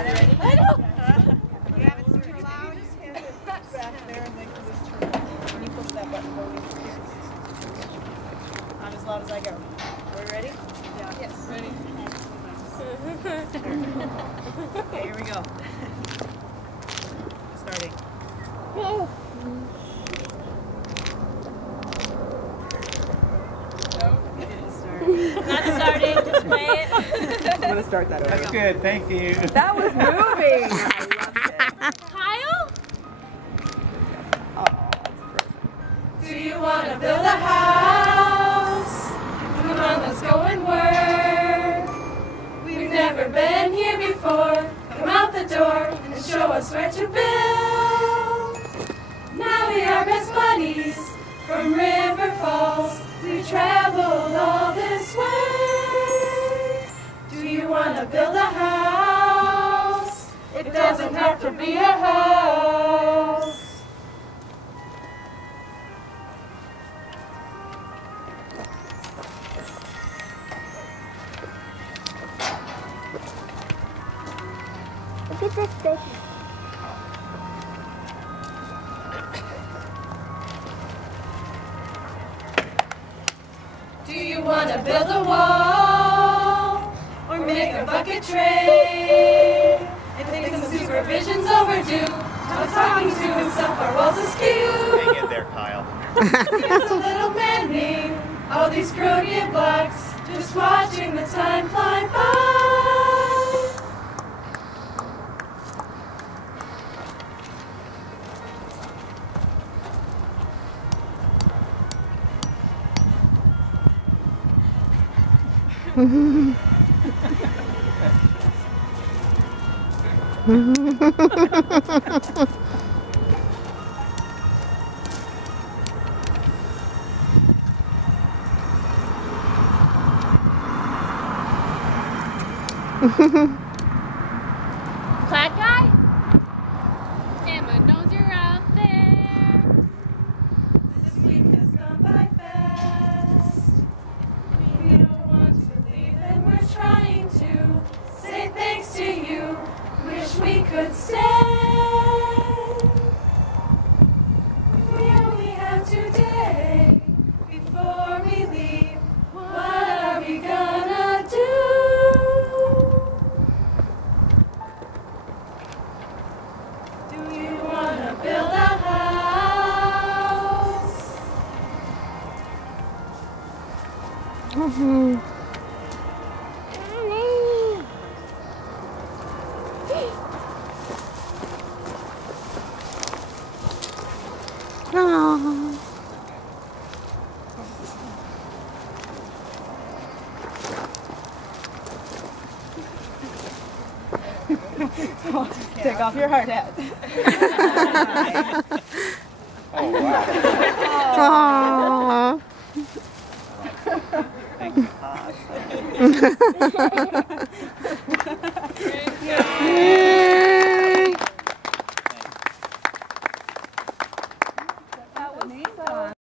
I know. You have it super loud. Just hit it back there and then just turn it. When you push that button, go in. I'm as loud as I go. Are we ready? Yeah. Yes. Ready. Okay, here we go. Starting. Oh. Not starting, just play it. I'm going to start that over. That's good, thank you. That was moving. I loved it. Kyle? Oh, it's frozen. Do you want to build a house? Come on, let's go and work. We've never been here before. Come out the door and show us where to build. Now we are best buddies from River Falls. We traveled all this way. Do you want to build a house? It doesn't have to be a house. Look at this fish. Do you want to build a wall or make a bucket tray? I think some supervision's overdue. Tom's talking to himself, our walls askew. Hang in there, Kyle. Here's a little mending all these crooked blocks, just watching the time fly by. Plaid guy? Emma knows you're out there. This week has gone by fast. We don't want to leave and we're trying to say thanks to you. Wish we could stay. We only have today before we leave. What are we gonna do? Do you wanna build a house? Take off your hard hat. Oh, wow. Aww. Thank you. Good.